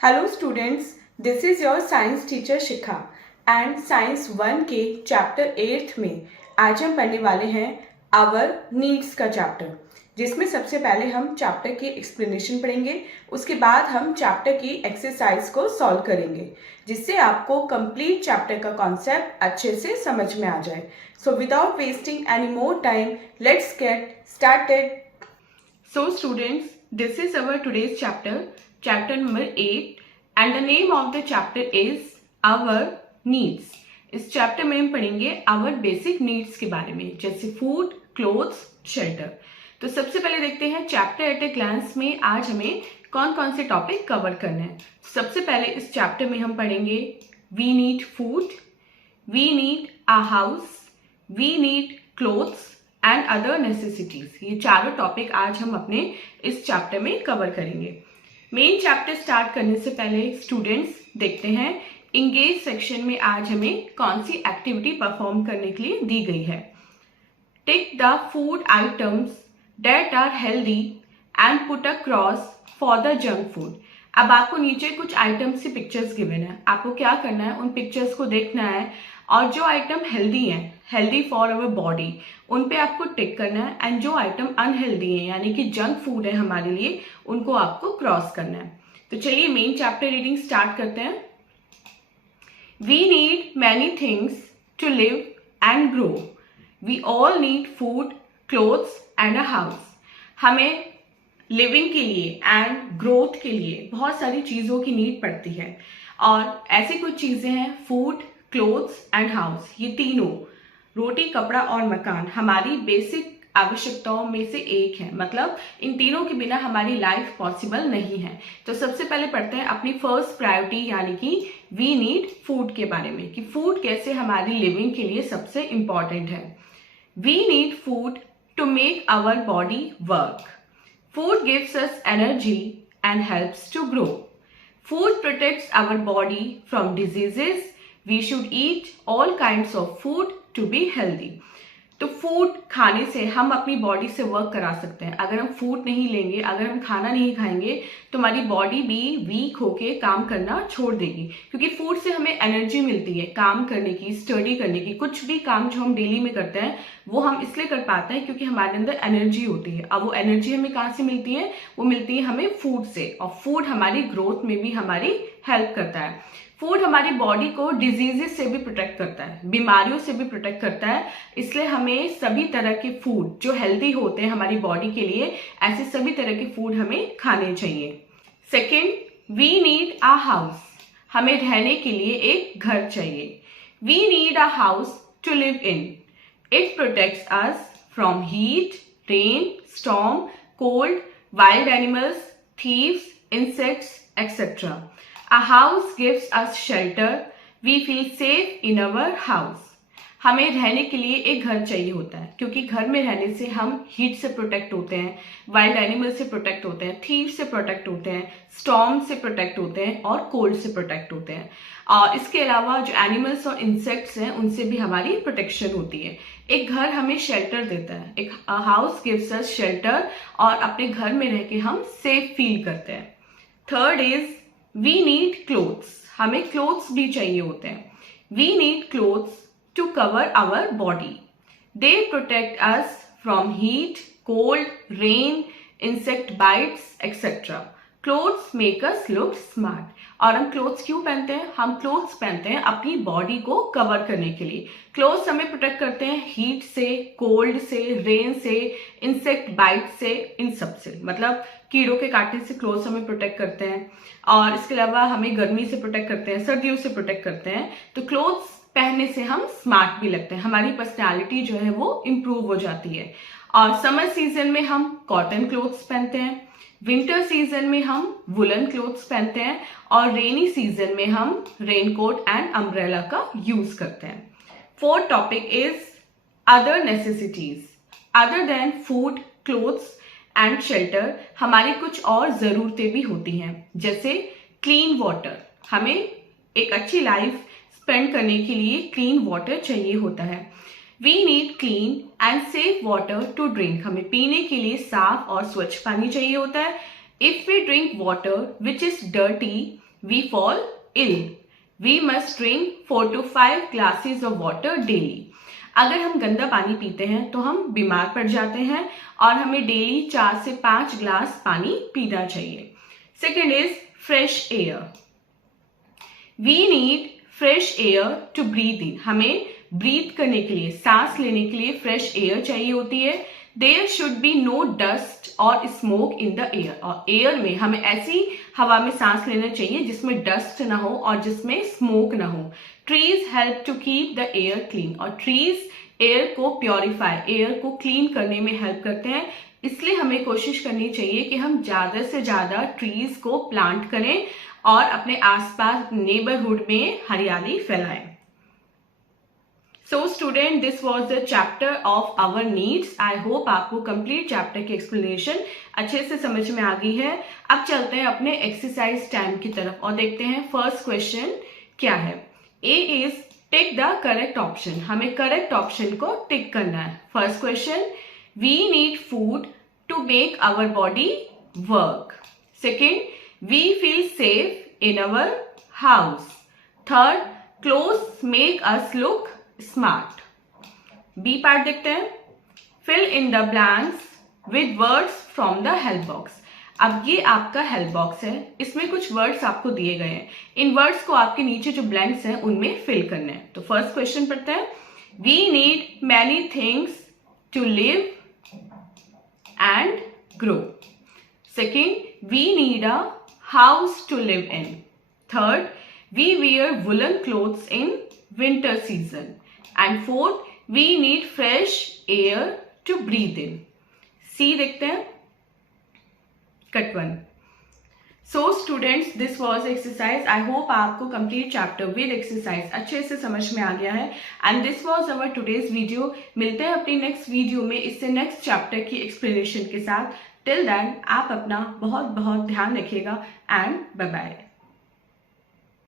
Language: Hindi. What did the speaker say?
Hello students, this is your science teacher Shikha and science 1 के चैप्टर 8 में आज हम पढ़ने वाले हैं आवर नीड्स का चैप्टर, जिसमें सबसे पहले हम चैप्टर की एक्सप्लेनेशन पढ़ेंगे। उसके बाद हम चैप्टर की एक्सरसाइज को सॉल्व करेंगे, जिससे आपको कंप्लीट चैप्टर का कॉन्सेप्ट अच्छे से समझ में आ जाए। So without wasting any more time, let's get started. So students, this is our today's chapter number 8 and the name of the chapter is our needs. इस चैप्टर में हम पढ़ेंगे our basic needs के बारे में, जैसे फूड, क्लोथ्स, शेल्टर। तो सबसे पहले देखते हैं चैप्टर एट ए ग्लांस में आज हमें कौन कौन से टॉपिक कवर करने हैं। सबसे पहले इस चैप्टर में हम पढ़ेंगे we need food, we need a house, we need clothes and other necessities. ये चारों टॉपिक आज हम अपने इस चैप्टर में कवर करेंगे। मेन चैप्टर स्टार्ट करने से पहले स्टूडेंट्स देखते हैं इंगेज सेक्शन में आज हमें कौन सी एक्टिविटी परफॉर्म करने के लिए दी गई है। Tick the food items that are healthy and put a cross for the junk food. अब आपको नीचे कुछ आइटम्स की पिक्चर्स गिवन है, आपको क्या करना है, उन पिक्चर्स को देखना है और जो आइटम हेल्दी हैं, हेल्दी फॉर अवर बॉडी, उन पे आपको टिक करना है एंड जो आइटम अनहेल्दी है यानी कि जंक फूड है हमारे लिए, उनको आपको क्रॉस करना है। तो चलिए मेन चैप्टर रीडिंग स्टार्ट करते हैं। We need many things to live and grow. We all need food, clothes and a house. हमें लिविंग के लिए एंड ग्रोथ के लिए बहुत सारी चीज़ों की नीड पड़ती है और ऐसी कुछ चीज़ें हैं फूड, क्लोथ्स एंड हाउस। ये तीनों, रोटी, कपड़ा और मकान, हमारी बेसिक आवश्यकताओं में से एक है। मतलब इन तीनों के बिना हमारी लाइफ पॉसिबल नहीं है। तो सबसे पहले पढ़ते हैं अपनी फर्स्ट प्रायोरिटी यानी कि वी नीड फूड के बारे में, कि फूड कैसे हमारी लिविंग के लिए सबसे इंपॉर्टेंट है। We need food to make our body work. Food gives us energy and helps to grow. Food protects our body from diseases. We should eat all kinds of food to be healthy. तो फूड खाने से हम अपनी बॉडी से वर्क करा सकते हैं। अगर हम फूड नहीं लेंगे, अगर हम खाना नहीं खाएंगे तो हमारी बॉडी भी वीक होके काम करना छोड़ देगी, क्योंकि फूड से हमें एनर्जी मिलती है काम करने की, स्टडी करने की। कुछ भी काम जो हम डेली में करते हैं वो हम इसलिए कर पाते हैं क्योंकि हमारे अंदर एनर्जी होती है। अब वो एनर्जी हमें कहाँ से मिलती है? वो मिलती है हमें फूड से, और फूड हमारी ग्रोथ में भी हमारी हेल्प करता है। फूड हमारी बॉडी को डिजीजेस से भी प्रोटेक्ट करता है, बीमारियों से भी प्रोटेक्ट करता है। इसलिए हमें सभी तरह के फूड जो हेल्दी होते हैं हमारी बॉडी के लिए, ऐसे सभी तरह के फूड हमें खाने चाहिए। Second, we need a house. हमें रहने के लिए एक घर चाहिए। We need a house to live in. It protects us from heat, rain, storm, cold, wild animals, thieves, insects, etc. A house gives us shelter. We feel safe in our house. हमें रहने के लिए एक घर चाहिए होता है, क्योंकि घर में रहने से हम हीट से प्रोटेक्ट होते हैं, वाइल्ड एनिमल से प्रोटेक्ट होते हैं, थीव से प्रोटेक्ट होते हैं, स्टॉर्म से प्रोटेक्ट होते हैं और कोल्ड से प्रोटेक्ट होते हैं। और इसके अलावा जो एनिमल्स और इंसेक्ट्स हैं उनसे भी हमारी प्रोटेक्शन होती है। एक घर हमें शेल्टर देता है, एक हाउस गिव्स अस शेल्टर, और अपने घर में रह के हम सेफ फील करते हैं। Third is we need clothes. हमें क्लोथ्स भी चाहिए होते हैं। We need clothes to cover our body. They protect us from heat, cold, rain, insect bites, etc. Clothes make us look smart. और हम क्लोथ्स क्यों पहनते हैं? हम क्लोथ्स पहनते हैं अपनी बॉडी को कवर करने के लिए। क्लोथ्स हमें प्रोटेक्ट करते हैं हीट से, कोल्ड से, रेन से, इंसेक्ट बाइट से, इन सब से। मतलब कीड़ों के काटने से क्लोथ्स हमें प्रोटेक्ट करते हैं, और इसके अलावा हमें गर्मी से प्रोटेक्ट करते हैं, सर्दियों से प्रोटेक्ट करते हैं। तो क्लोथ्स पहनने से हम स्मार्ट भी लगते हैं, हमारी पर्सनालिटी जो है वो इम्प्रूव हो जाती है। और समर सीजन में हम कॉटन क्लोथ्स पहनते हैं, विंटर सीजन में हम वुलन क्लोथ्स पहनते हैं, और रेनी सीजन में हम रेनकोट एंड अम्ब्रेला का यूज करते हैं। Fourth topic is other necessities. Other than food, clothes and shelter, हमारी कुछ और जरूरतें भी होती हैं, जैसे क्लीन वाटर। हमें एक अच्छी लाइफ स्पेंड करने के लिए क्लीन वाटर चाहिए होता है। We need clean and safe water to drink. हमें पीने के लिए साफ और स्वच्छ पानी चाहिए होता है। If we drink water which is dirty, we fall ill. We must drink 4 to 5 glasses of water daily. अगर हम गंदा पानी पीते हैं तो हम बीमार पड़ जाते हैं और हमें डेली 4 से 5 ग्लास पानी पीना चाहिए. Second is fresh air. We need fresh air to breathe in. हमें ब्रीथ करने के लिए, सांस लेने के लिए फ्रेश एयर चाहिए होती है. There should be no dust or smoke in the air. और एयर में हमें ऐसी हवा में सांस लेना चाहिए जिसमें डस्ट ना हो और जिसमें स्मोक ना हो. Trees help to keep the air clean. और ट्रीज एयर को प्योरीफाई, एयर को क्लीन करने में हेल्प करते हैं. इसलिए हमें कोशिश करनी चाहिए कि हम ज्यादा से ज्यादा ट्रीज को प्लांट करें और अपने आसपास नेबरहुड में हरियाली फैलाएं. So student, this was the chapter of our needs. I hope आपको कंप्लीट चैप्टर की एक्सप्लेनेशन अच्छे से समझ में आ गई है. अब चलते हैं अपने एक्सरसाइज 10 की तरफ और देखते हैं फर्स्ट क्वेश्चन क्या है. A is tick the correct option. हमें करेक्ट ऑप्शन को टिक करना है. First question, we need food to make our body work. Second, we feel safe in our house. Third, clothes make us look smart. B part देखते हैं. Fill in the blanks with words from the help box. अब ये आपका हेल्प बॉक्स है. इसमें कुछ वर्ड्स आपको दिए गए हैं. इन वर्ड्स को आपके नीचे जो ब्लैंक्स हैं उनमें फिल करना है. तो फर्स्ट क्वेश्चन पढ़ते हैं. We need many things to live and grow. Second, we need a house to live in. Third, we wear woolen clothes in winter season. And fourth, we need fresh air to breathe in. C देखते हैं. Cut 1. So students, this was exercise. I hope आपको complete chapter with exercise अच्छे से समझ में आ गया है. And this was our today's video. मिलते हैं अपनी next video में इससे next chapter की explanation के साथ. टिल देन आप अपना बहुत बहुत ध्यान रखिएगा एंड बाय बाय.